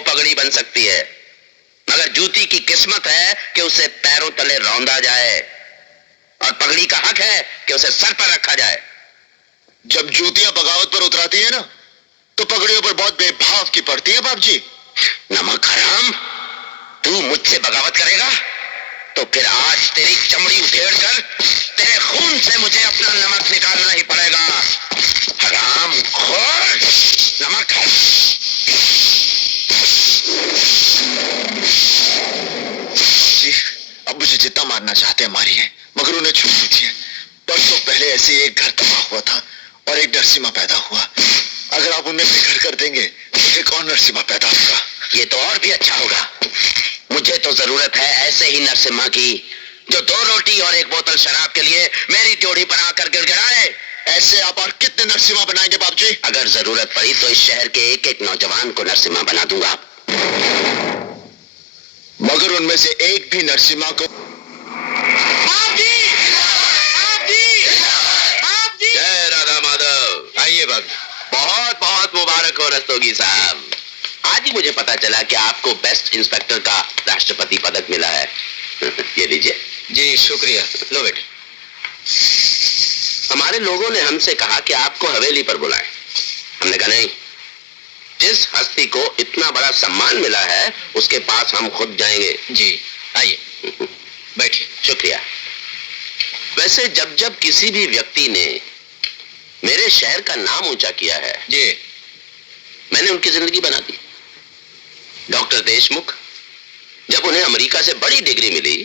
वो पगड़ी बन सकती है, मगर जूती की किस्मत है कि उसे पैरों तले रौंदा जाए, और पगड़ी का हक है कि उसे सर पर रखा जाए। जब जूतियां बगावत पर उतराती है ना, तो पगड़ियों पर बहुत बेभाव की पड़ती है बाप जी। नमक हराम, तू मुझसे बगावत करेगा तो फिर आज तेरी चमड़ी उधेड़ कर तेरे खून से मुझे अपना नमक निकालना ही पड़ेगा। हराम खोर, नमक है। जी, अब मुझे जितना मारना चाहते हैं मारिए, मगर उन्हें छूट दीजिए। परसों पहले ऐसे एक घर तबाह हुआ था और एक नरसिम्हा पैदा हुआ। अगर आप उन्हें बेघर कर देंगे तो एक और नरसिम्हा पैदा होगा। ये तो और भी अच्छा होगा। मुझे तो जरूरत है ऐसे ही नरसिम्हा की, जो 2 रोटी और 1 बोतल शराब के लिए मेरी ड्योढ़ी पर आकर गिड़गिड़ाए। ऐसे आप और कितने नरसिम्हा बनाएंगे बाप जी? अगर जरूरत पड़ी तो इस शहर के एक-एक नौजवान को नरसिम्हा बना दूंगा, मगर उनमें से एक भी नरसिम्हा को। बाप जी! बाप जी! बाप जी! जय राधा माधव। आइए बाप जी। बहुत बहुत मुबारक हो रस्तोगी साहब। आज ही मुझे पता चला कि आपको बेस्ट इंस्पेक्टर का राष्ट्रपति पदक मिला है। ये लीजिए। जी शुक्रिया। लो बेटे। हमारे लोगों ने हमसे कहा कि आपको हवेली पर बुलाएं। हमने कहा नहीं, जिस हस्ती को इतना बड़ा सम्मान मिला है उसके पास हम खुद जाएंगे। जी आइए बैठिए। शुक्रिया। वैसे जब जब किसी भी व्यक्ति ने मेरे शहर का नाम ऊंचा किया है जी, मैंने उनकी जिंदगी बना दी। डॉक्टर देशमुख, जब उन्हें अमेरिका से बड़ी डिग्री मिली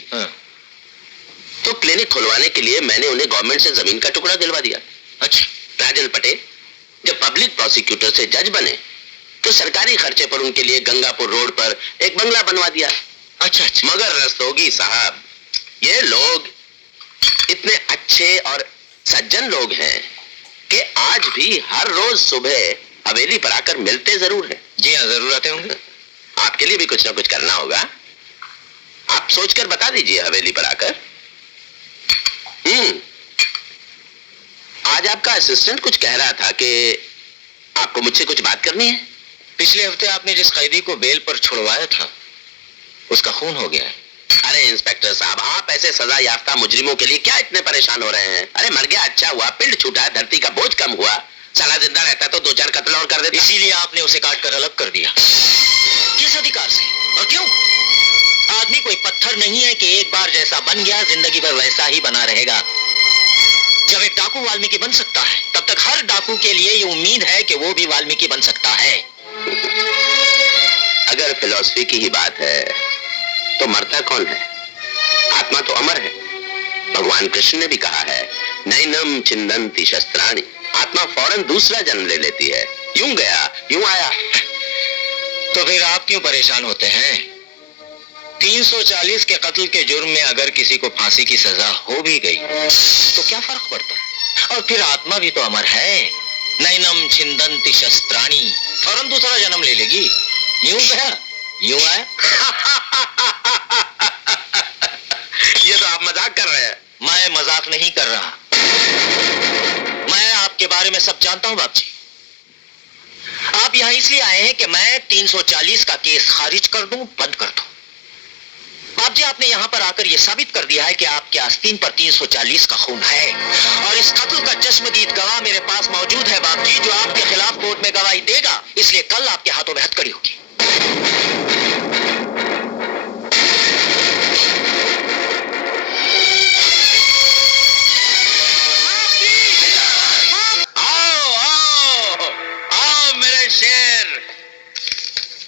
तो क्लिनिक खुलवाने के लिए मैंने उन्हें गवर्नमेंट से जमीन का टुकड़ा दिलवा दिया। अच्छा। राजन पटेल जब पब्लिक प्रोसिक्यूटर से जज बने तो सरकारी खर्चे पर उनके लिए गंगापुर रोड पर एक बंगला बनवा दिया। अच्छा अच्छा। मगर रस्तोगी साहब, ये लोग इतने अच्छे और सज्जन लोग हैं कि आज भी हर रोज सुबह हवेली पर आकर मिलते जरूर हैं। जी हाँ, जरूर आते होंगे। आपके लिए भी कुछ ना कुछ करना होगा। आप सोचकर बता दीजिए हवेली पर आकर। आज आपका असिस्टेंट कुछ कह रहा था कि आपको मुझसे कुछ बात करनी है। पिछले हफ्ते आपने जिस कैदी को बेल पर छुड़वाया था उसका खून हो गया है। अरे इंस्पेक्टर साहब, आप ऐसे सजा याफ्ता मुजरिमों के लिए क्या इतने परेशान हो रहे हैं? अरे मर गया अच्छा हुआ, पिंड छूटा, धरती का बोझ कम हुआ। साला जिंदा रहता तो 2-4 कत्ल और कर देता। इसीलिए आपने उसे काट कर अलग कर दिया। किस अधिकार से और क्यों? आदमी कोई पत्थर नहीं है कि एक बार जैसा बन गया जिंदगी भर वैसा ही बना रहेगा। जब एक डाकू वाल्मीकि बन सकता है तब तक हर डाकू के लिए ये उम्मीद है कि वो भी वाल्मीकि बन सकता है। अगर फिलॉसफी की ही बात है तो मरता कौन है? आत्मा तो अमर है। भगवान कृष्ण ने भी कहा है, नैनम छिन्दन्ति शस्त्राणि। आत्मा फौरन दूसरा जन्म ले लेती है। यूं गया यूं आया। तो फिर आप क्यों परेशान होते हैं? 340 के कत्ल के जुर्म में अगर किसी को फांसी की सजा हो भी गई तो क्या फर्क पड़ता है? और फिर आत्मा भी तो अमर है। नैनम छिन्दन्ति शस्त्राणि, फौरन दूसरा जन्म ले लेगी। यूं गया यूं आया। ये तो आप मजाक कर रहे हैं। मैं मजाक नहीं कर रहा। मैं आपके बारे में सब जानता हूं बाप जी। आप यहां इसलिए आए हैं कि मैं 340 का केस खारिज कर दूं, बंद कर दूं। बाप जी, आपने यहां पर आकर यह साबित कर दिया है कि आपके आस्तीन पर 340 का खून है, और इस कत्ल का चश्मदीद गवाह मेरे पास मौजूद है बाप जी, जो आपके खिलाफ कोर्ट में गवाही देगा। इसलिए कल आपके हाथों में हथकड़ी होगी।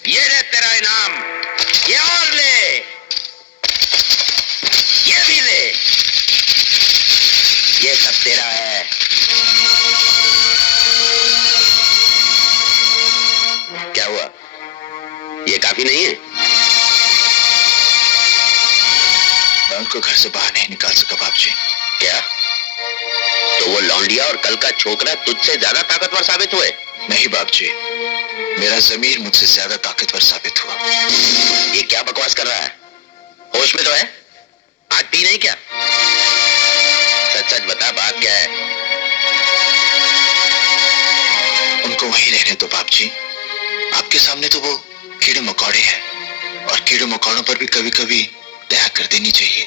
ये ले तेरा इनाम, ये और ले, ये भी ले, ये सब तेरा है। क्या हुआ? ये काफी नहीं है? मैं उनको घर से बाहर नहीं निकाल सका बाप जी। क्या? तो वो लौंडिया और कल का छोकरा तुझसे ज्यादा ताकतवर साबित हुए? नहीं बाप जी, मेरा जमीर मुझसे ज्यादा ताकतवर साबित हुआ। ये क्या बकवास कर रहा है? होश में तो है? आज पी नहीं क्या? सच सच बता, बात क्या है? उनको वहीं रहने दो बाप जी। आपके सामने तो वो कीड़े मकोड़े हैं और कीड़े मकोड़ों पर भी कभी कभी दया कर देनी चाहिए।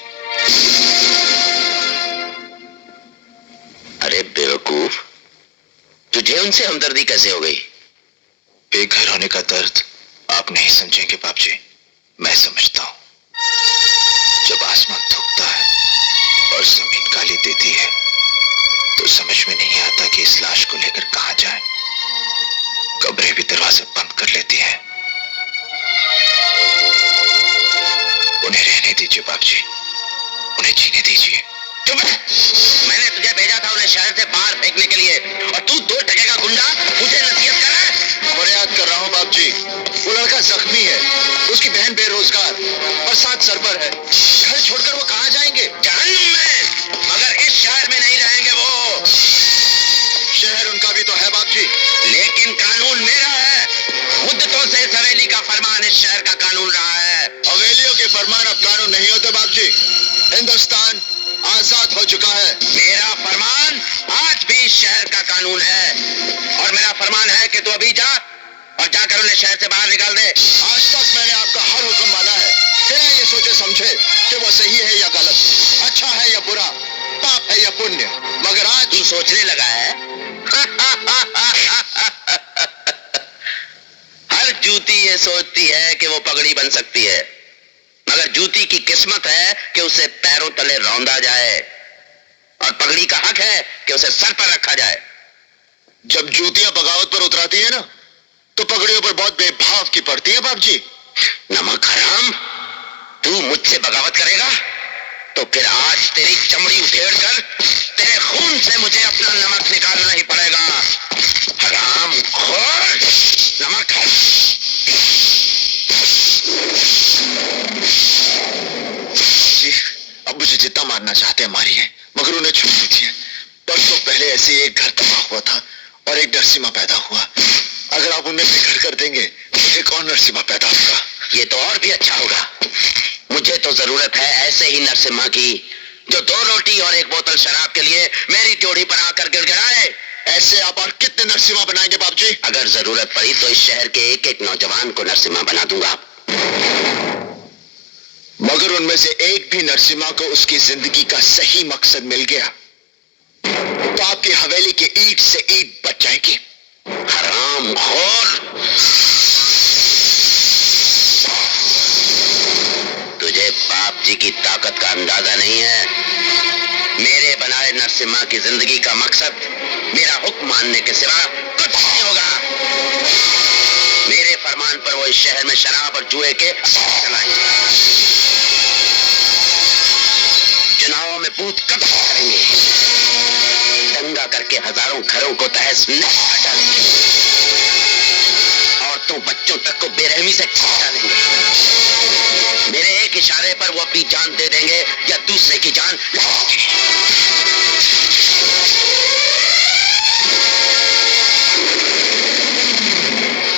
अरे बेवकूफ, तुझे उनसे हमदर्दी कैसे हो गई? बेघर होने का दर्द आप नहीं समझेंगे बाप जी, मैं समझता हूं। जब आसमान थूकता है और जमीन गाली देती है तो समझ में नहीं आता कि इस लाश को लेकर कहां जाएं। कब्रें भी दरवाजे बंद कर लेती है। उन्हें रहने दीजिए बाप जी, उन्हें जीने दीजिए। चुप है। मैंने तुझे भेजा था उन्हें शहर से बाहर फेंकने के लिए और तू 2 टके का गुंडा मुझे नसीहत कर रहा है। और याद कर रहा हूं बाप जी, वो लड़का जख्मी है, उसकी बहन बेरोजगार और 7 सर पर है। घर छोड़कर वो कहां जाएंगे? जहन्नुम में, मगर इस शहर में नहीं रहेंगे वो। शहर उनका भी तो है बाप जी। लेकिन कानून मेरा है। मुद्दतों से इस हवेली का फरमान इस शहर का कानून रहा है। हवेलियों के फरमान अब कानून नहीं होते बाप जी। हिंदुस्तान आजाद हो चुका है। मेरा फरमान आज भी इस शहर का कानून है और मेरा फरमान है कि तू अभी जा और जाकर उन्हें शहर से बाहर निकाल दे। आज तक मैंने आपका हर हुक्म माना है, बिना ये सोचे समझे कि वो सही है या गलत, अच्छा है या बुरा, पाप है या पुण्य। मगर आज तू सोचने लगा है? हर जूती ये सोचती है कि वो पगड़ी बन सकती है, मगर जूती की किस्मत है कि उसे पैरों तले रौंदा जाए और पगड़ी का हक है कि उसे सर पर रखा जाए। जब जूतियां बगावत पर उतराती है ना, तो पगड़ियों पर बहुत बेभाव की पड़ती है बाप जी। नमक हराम, तू मुझसे बगावत करेगा तो फिर आज तेरी चमड़ी उधेड़ कर तेरे खून से मुझे अपना नमक निकालना ही पड़ेगा। हराम खोर, नमक है। जी, अब मुझे जितना मारना चाहते हैं मारिए, मगर उन्हें छोड़ दीजिए। परसों पहले ऐसे एक घर तबाह हुआ था और एक नरसिम्हा पैदा हुआ। अगर आप उन्हें बेघर कर देंगे तो एक और नरसिम्हा पैदा होगा। ये तो और भी अच्छा होगा। मुझे तो जरूरत है ऐसे ही नरसिम्हा की जो 2 रोटी और 1 बोतल शराब के लिए मेरी जोड़ी पर आकर गिड़गिड़ाए। ऐसे आप और कितने नरसिम्हा बनाएंगे बाप जी? अगर जरूरत पड़ी तो इस शहर के एक-एक नौजवान को नरसिम्हा बना दूंगा। मगर उनमें से एक भी नरसिम्हा को उसकी जिंदगी का सही मकसद मिल गया तो आपकी हवेली की ईंट से ईंट बच जाएगी। हराम खोर, तुझे बाप जी की ताकत का अंदाजा नहीं है। मेरे बनाए नरसिम्हा की जिंदगी का मकसद मेरा हुक्म मानने के सिवा कुछ नहीं होगा। मेरे फरमान पर वो इस शहर में शराब और जुए के चलाएंगे, चुनावों में बूथ कब्जा करेंगे, दंगा करके हजारों घरों को तहस नहस डालेंगे, औरतों बच्चों तक को बेरहमी से काट डालेंगे। मेरे एक इशारे पर वो अपनी जान दे देंगे या दूसरे की जान लेंगे।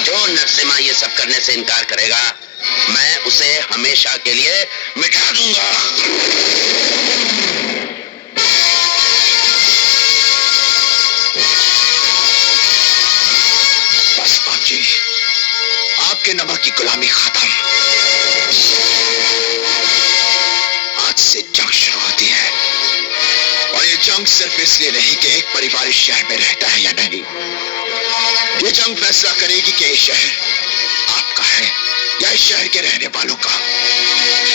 जो नरसिम्हा ये सब करने से इनकार करेगा, मैं उसे हमेशा के लिए मिटा दूंगा। बस बाप जी, आपके नमक की गुलामी खत्म। आज से जंग शुरू होती है और ये जंग सिर्फ इसलिए नहीं कि एक परिवार इस शहर में रहता है या नहीं। ये जंग फैसला करेगी कि ये शहर आपका है या इस शहर के रहने वालों का।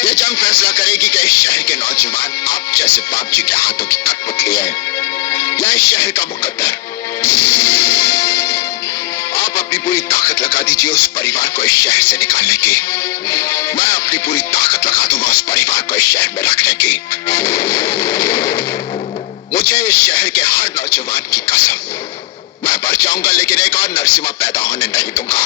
ये जंग फैसला करेगी कि इस शहर के नौजवान आप जैसे बाप जी के हाथों की कठपुतली है या इस शहर का मुकद्दर। आप अपनी पूरी ताकत लगा दीजिए उस परिवार को इस शहर से निकालने की। मैं अपनी पूरी ताकत लगा दूंगा उस परिवार को इस शहर में रखने की। मुझे इस शहर के हर नौजवान की कसम, मैं मर जाऊंगा लेकिन एक और नरसिम्हा पैदा होने नहीं दूंगा।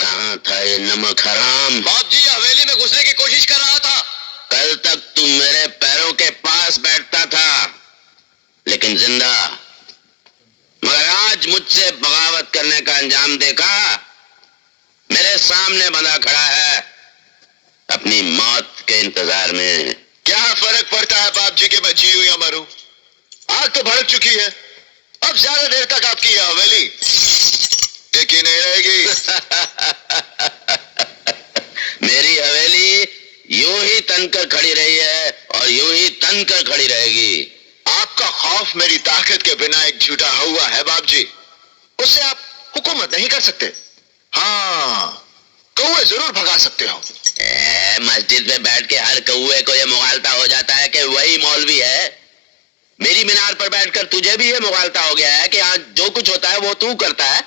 कहां था ये नमक हराम? बाप जी हवेली में घुसने की कोशिश कर रहा था। कल तक तू मेरे पैरों के पास बैठता था, लेकिन मुझसे बगावत करने का अंजाम देखा? मेरे सामने बंधा खड़ा है अपनी मौत के इंतजार में। क्या फर्क पड़ता है बाप जी के मैं जीऊं या मरूं? आग तो भड़क चुकी है। अब ज्यादा देर तक आपकी यह हवेली टिकी नहीं रहेगी। मेरी हवेली यूं ही तनकर खड़ी रही है और यूं ही तनकर खड़ी रहेगी। आपका खौफ मेरी ताकत के बिना एक झूठा हुआ है बाप जी। उससे आप हुकूमत नहीं कर सकते। हाँ, कौवे जरूर भगा सकते हो। मस्जिद में बैठ के हर कौवे को ये मुगालता हो जाता है कि वही मौलवी है। मेरी मीनार पर बैठकर तुझे भी ये मुगालता हो गया है कि आज जो कुछ होता है वो तू करता है।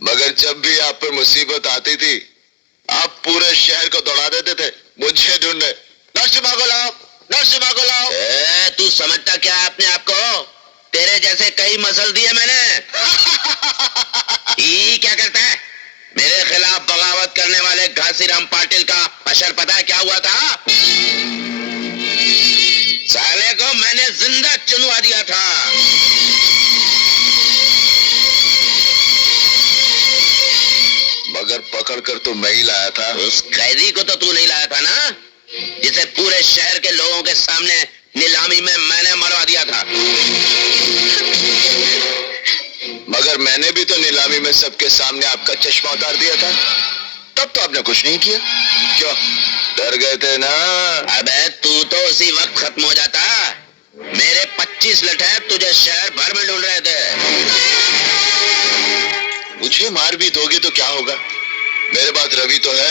मगर जब भी आप पर मुसीबत आती थी आप पूरे शहर को दौड़ा देते थे मुझे ढूंढने। नरसिम्हा को लाओ, नरसिम्हा को लाओ। तू समझता क्या है अपने आप को? तेरे जैसे कई मसल दिए मैंने। ये क्या करता है? मेरे खिलाफ बगावत करने वाले घासीराम पाटिल का अशर पता है क्या हुआ था? साले को मैंने जिंदा चुनवा दिया था। मगर पकड़ कर तो मैं ही लाया था। उस कैदी को तो तू नहीं लाया था ना, जिसे पूरे शहर के लोगों के सामने नीलामी में मैंने मरवा दिया था। मगर मैंने भी तो नीलामी में सबके सामने आपका चश्मा उतार दिया था। तब तो आपने कुछ नहीं किया। क्यों, डर गए थे ना? अबे तू तो उसी वक्त खत्म हो जाता। मेरे 25 लठैर तुझे शहर भर में ढूंढ रहे थे। मुझे मार भी दोगे तो क्या होगा? मेरे पास रवि तो है।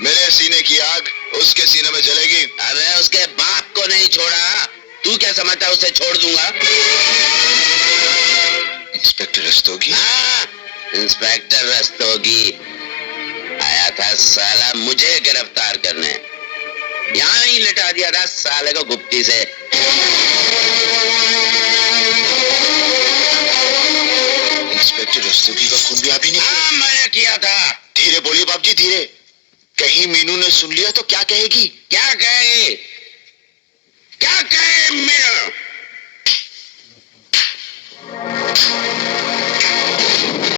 मेरे सीने की आग उसके सीने में जलेगी। अबे उसके बाप को नहीं छोड़ा, तू क्या समझता उसे छोड़ दूंगा? इंस्पेक्टर रस्तोगी? हाँ, इंस्पेक्टर रस्तोगी आया था साला मुझे गिरफ्तार करने। यहाँ ही लिटा दिया था साले को गुप्ती से। इंस्पेक्टर रस्तोगी का खून भी आप ही ने? हाँ, मैंने किया था। धीरे बोलिए बाप जी, धीरे। कहीं मीनू ने सुन लिया तो क्या कहेगी? क्या कहेगी?